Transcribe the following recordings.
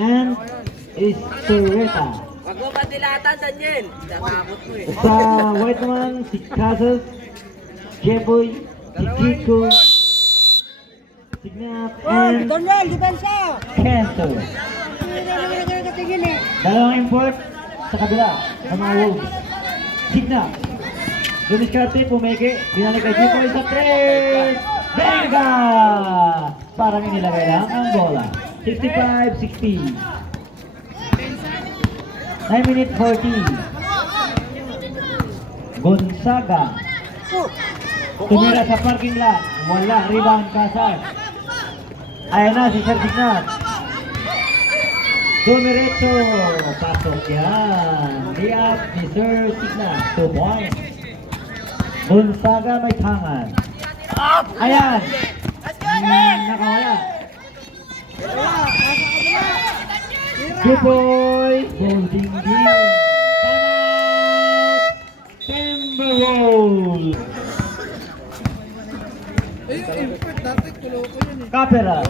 and Estreta. Wag mo ba dilatan, Daniel? Nakakot mo eh. Sa white naman, si Casas, Jeboy, si Kiko, Signap, and Daniel, depensa! Kento. Dalawang import sa kabila sa mga Wolves. Signap. Dumiskarte, pumeke, binalik kay Jeboy sa 3. Venga! Parang inilagay lang ang bola. 65-60. 9 minutes 40. Gonzaga. Tumira sa parking lot. Wala. Rebound Casas. Ayan na si Sir Signap. Dumiretso. Pasok yan. Liap ni Sir Signap. 2 points. Gonzaga may tangan. Ayan. Nakawala. Jeboy. Holding din. Tanap. Timberwolves. Kapera.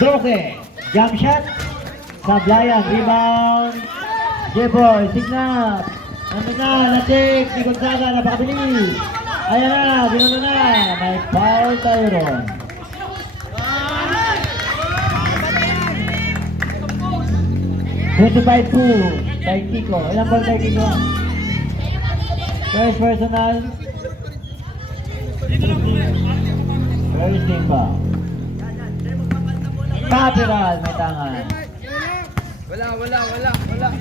Doke. Jump shot. Sablayan. Rebound. Jeboy. Signap. Ano na? Natik. Di Gonzaga. Napakabilis. Ayan na. Binuno na. May foul tayo ron. By 2 kay Kiko. Ilang ball kay Kiko? First personal. First team ba? Capital may tangan. Wala.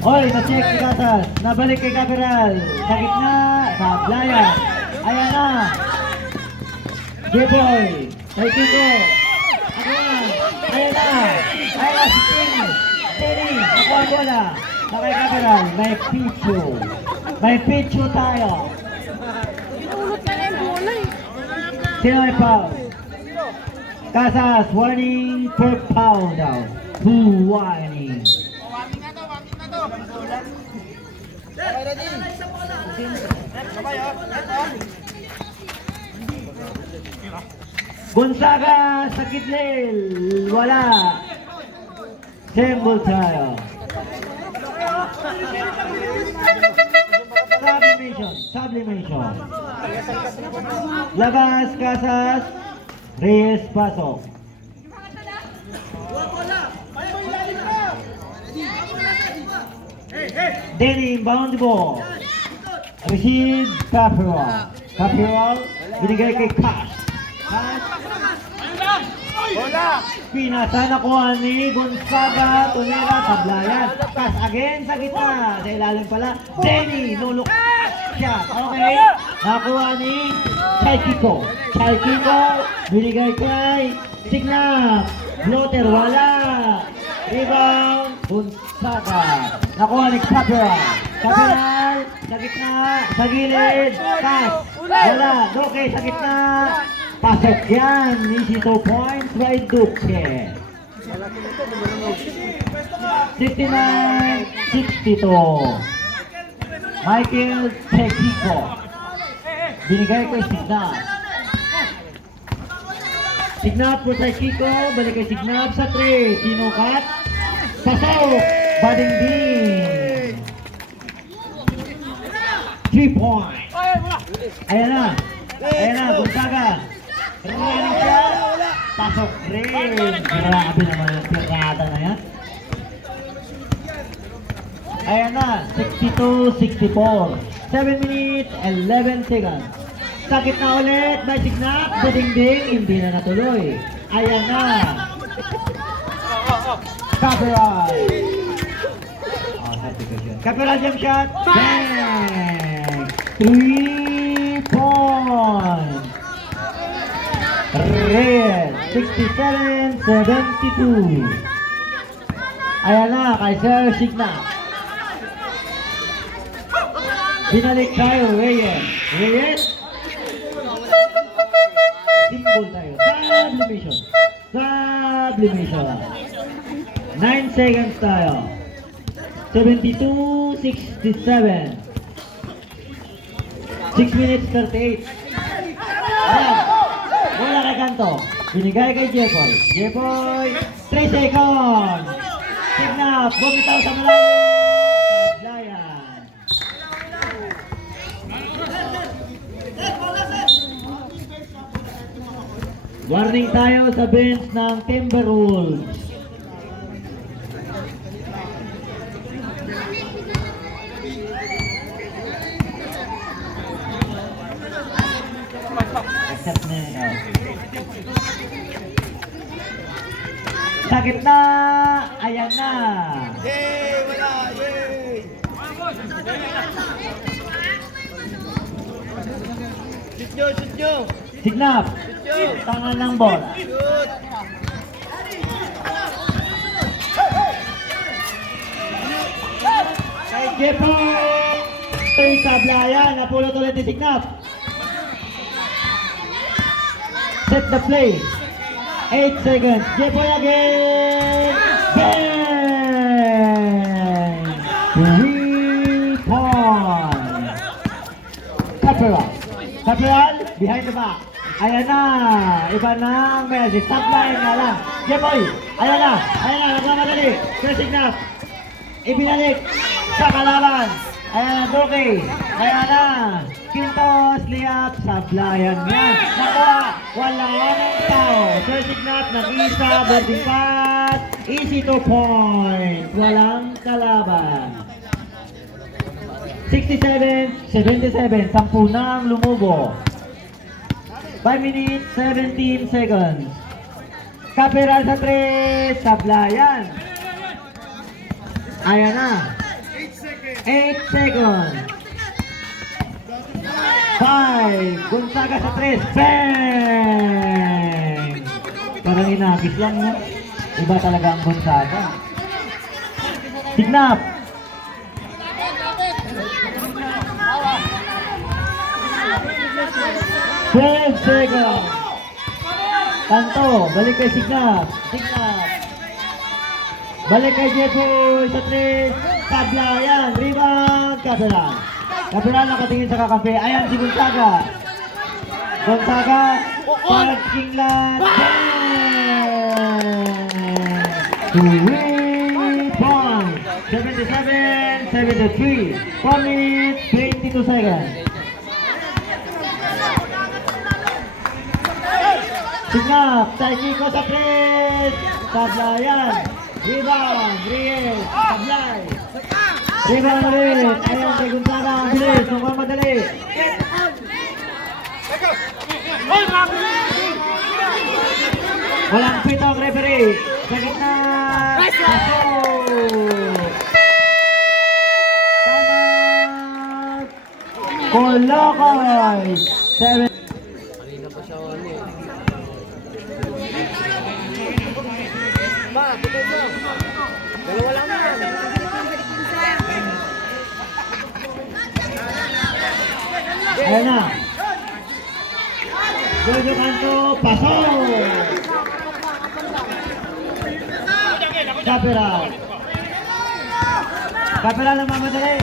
Oy, na-check si Casas. Nabalik kay Capital. Sa gitna. Sa Blayan. Ayan na. Jeboy. Kay Kiko. Ayan na. Ayan na si King. Teddy, ako ang bola. Nakay Capital, may pichu. May pichu tayo. Sino may foul? Casas, warning per foul daw. Who warning? Gonzaga sa Kidlil. Wala. Symbol tayo. Sublimation. Labas, Casas. Reyes, pasok. Denny, inbound ball. Receive, Capital. Capital, binigay kay Cash. Pinasa na kuha ni Gonzaga, Tonera, Sablayan. Pass again sa gitna. Sa ilalim pala, Denny, nulok siya. Okay, nakuha ni Chaikiko. Chaikiko, binigay kay Signap. Blotter, wala. Rebound, Gonzaga. Nakuha ni Capital. Capital, sa gitna, sa gilid. Pass, wala. Okay, sa gitna. Pasok yan, easy 2 points by Duque. 69-62. Michael Tequico. Binigay ko yung Signap. Signap po sa Tequico, balik kay Signap sa 3. Sinukat. Pasok. Bading-ding. 3 points. Ayan na. Ayan na, Gonzaga. Running siya. Pasok rin. Grabe naman yung pirata na yan. Ayan na, 62-64. 7 minutes, 11 seconds. Sakit na ulit, may Signap. Bading-ding, hindi na natuloy. Ayan na. Copyright. Oh, happy ka siya. Copyright jump shot. Bang! 3 points. Red, 67-72. Ayan na, kay Sir Signap. Binalik tayo, Reyes. Reyes. Symbol tayo. Sublimation. Sublimation. 9 seconds tayo. 72-67. 6 minutes 38. Ayan. Bola kay Kanto. Binigay kay Jepoy. Jepoy, 3 seconds. Signap, bumitaw sa malayo. Sablayan. Warning tayo sa bench ng Timberwolves. Except na sa gitna, ayan na. Yay! Wala! Yay! Shoot nyo! Shoot nyo! Signap, tangan ng bola. Shoot! Kay Jepoy, Sablayan, napulot ulit ni Signap. Set the play. 8 seconds. Jepoy again. Bang! 3 points. Caperal. Caperal, behind the back. Ayan na. Iba na ang message. Sablayan nga lang. Jepoy, ayan na. Ayan na. Nagmamadali. Sir Signap. Ibinalik sa kalaban. Ayan na, Duque. Ayan na. Quintos, layup, Sablayan yan. Nakuha, wala ng tao. Sir Signap, nag-isa, boarding pass. Easy 2 points. Walang kalaban. 67-77. 10 na ang lumubo. 5 minutes, 17 seconds. Caperal sa 3. Sablayan. Ayan na. 8 seconds. 5. Gonzaga sa 3. Bang! Parang inakis lang, no? Iba talaga ang Gonzaga. Signap. Twelve seconds. Tanto. Balik kay Signap. Signap. Balik kay Jepoy sa 3. Sablayan. Rebound. Caperal. Caperal nakatingin sa kakampi. Ayan si Gonzaga. Gonzaga. Parking lot. 3 points. 77-73. 4 minutes, 22 seconds. Signap. Taikiko sa 3. Sablayan. Rebound. Riel. Sablay. Rebound ulit. Ayan kay Gonzaga. Ang bilis. Nagmamadali. Walang pito ang referee. Sa gitna. Timeout. Colocoy. 7. Kanina pa siya ano eh. Ba, pito siya. Dalawa lang yan. Ayan na. Jojo Canto, pasok! Caperal. Caperal ang mamadali.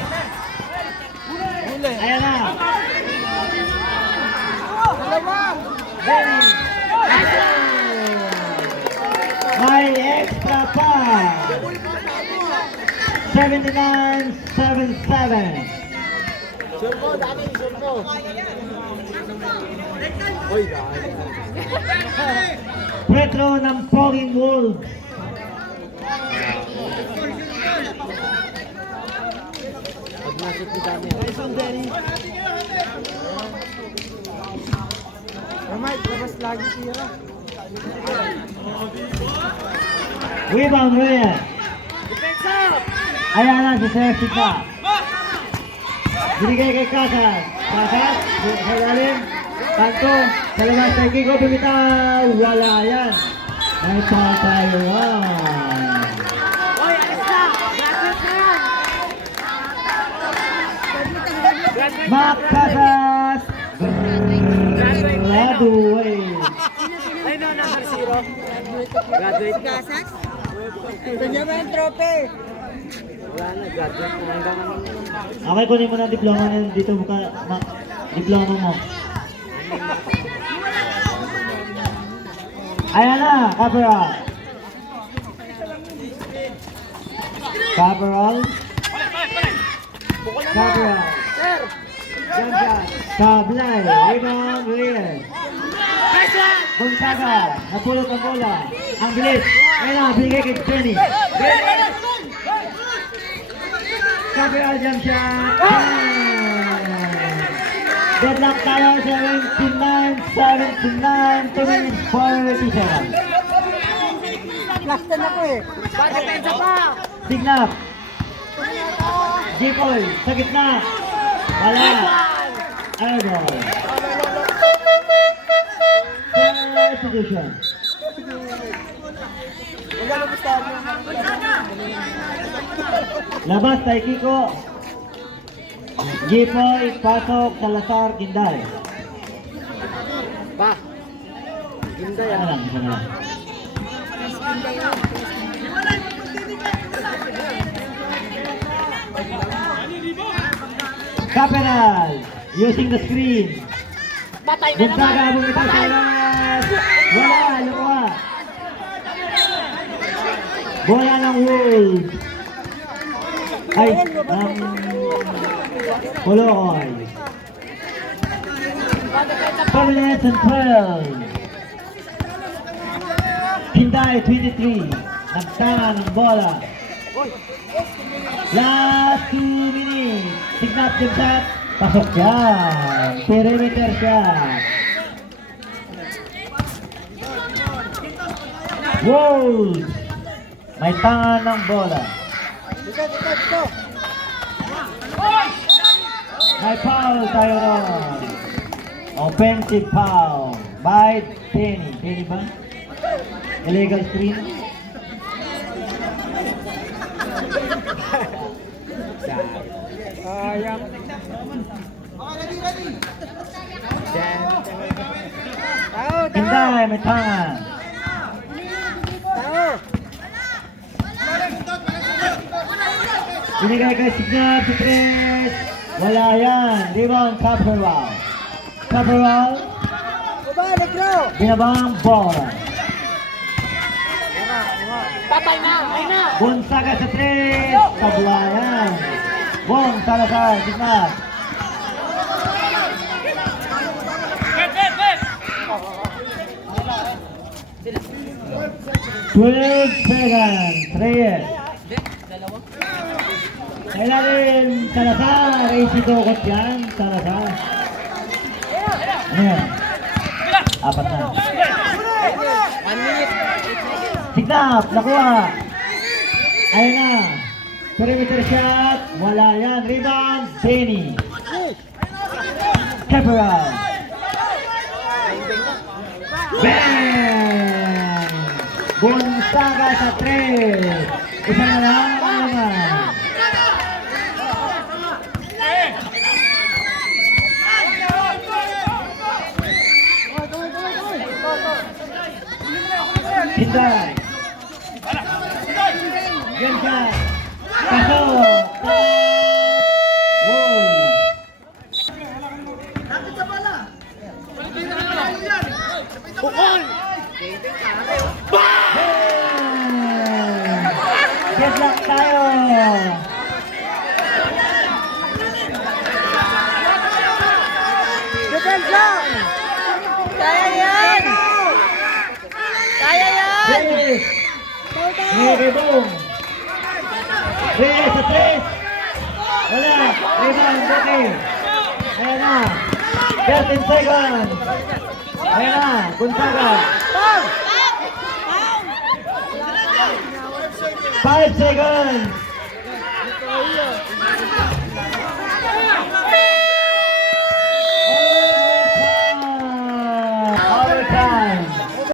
Ayan na. Benny. May extra pa. 79-77. Surko, dami, surko. Uy, dami. Retro ng Poging Wolves. Pag nasip ni dami. Ramay, labas lagi tira. Rebound rin. Defense up! Ayan na si Sir Signap. Binigay kay Casas. Casas, sa ilalim. Kanto, sa labas kay Kiko, bumitaw. Wala yan. May foul tayo. Uy, alis na! Graduate na yan! Mac Casas. Graduate. Ay, no, number 0. Graduate ka. Kanya ba yung trophy? Wala na, graduate na hanggang ano. Okay, kunin mo na ang diploma na dito. Diploma mo. Ayan na, Cabral. Cabral. Cabral. Yan siya. Sablay. Rebound, Reyes. Gonzaga. Napulot ang bola. Ang bilis. Ayan na, binigay kay Jenny. Cabral dyan siya. Deadlock tayo, 79-79, 2 minutes 40 seconds. Last na ako eh. Depensa pa. Signap. Jipoy, sa gitna. Wala. Airball. Third position. Labas tayo Kiko. Jipoy, pasok, Salazar, Ginday. Ba. Ganda Ano lang, isa na lang. Capital, using the screen. Gonzaga, bumitaw sa oras. Wala, lukuha. Bola ng Wolves. Ay, Poloy. 4 minutes and 12. Hinday, 23. Nagtanga ng bola. Last 2 minutes. Signap yung shot. Pasok yan. Perimeter shot. Wolves. May tanga ng bola. Dito. May foul tayo ron. Offensive foul by Penny. Penny ba? Illegal screen. Sayang. Tao. Hinday, may tanga. Tao. Binigay kay Signal si Chris. Wala yan. Rebound, Cabral. Cabral, Baba, negro. binabang bola. Patay na. Ay na. Gonzaga sa 3. Tablayan. Bong, Salazar, Signal. Twelve seconds. Reyes. Kailangan Salazar. Easy dokot yan. Salazar. Ano yan? Apat na. 1 minute. Signap. Nakuha. Ayun na. Perimeter shot. Wala yan. Rebound. Benny. Cabral. Bang! Gonzaga sa 3. Isa na lang naman. Hinday. Yan siya. Pasok. Wow. Bukol. Deadlock tayo. Depensa. Kaya yan. Kaya yan. Reyes. Rebound. Reyes sa 3. Wala. Rebound. Okay. Ayan na. 13 seconds. Ayan na. Gonzaga. 5 seconds.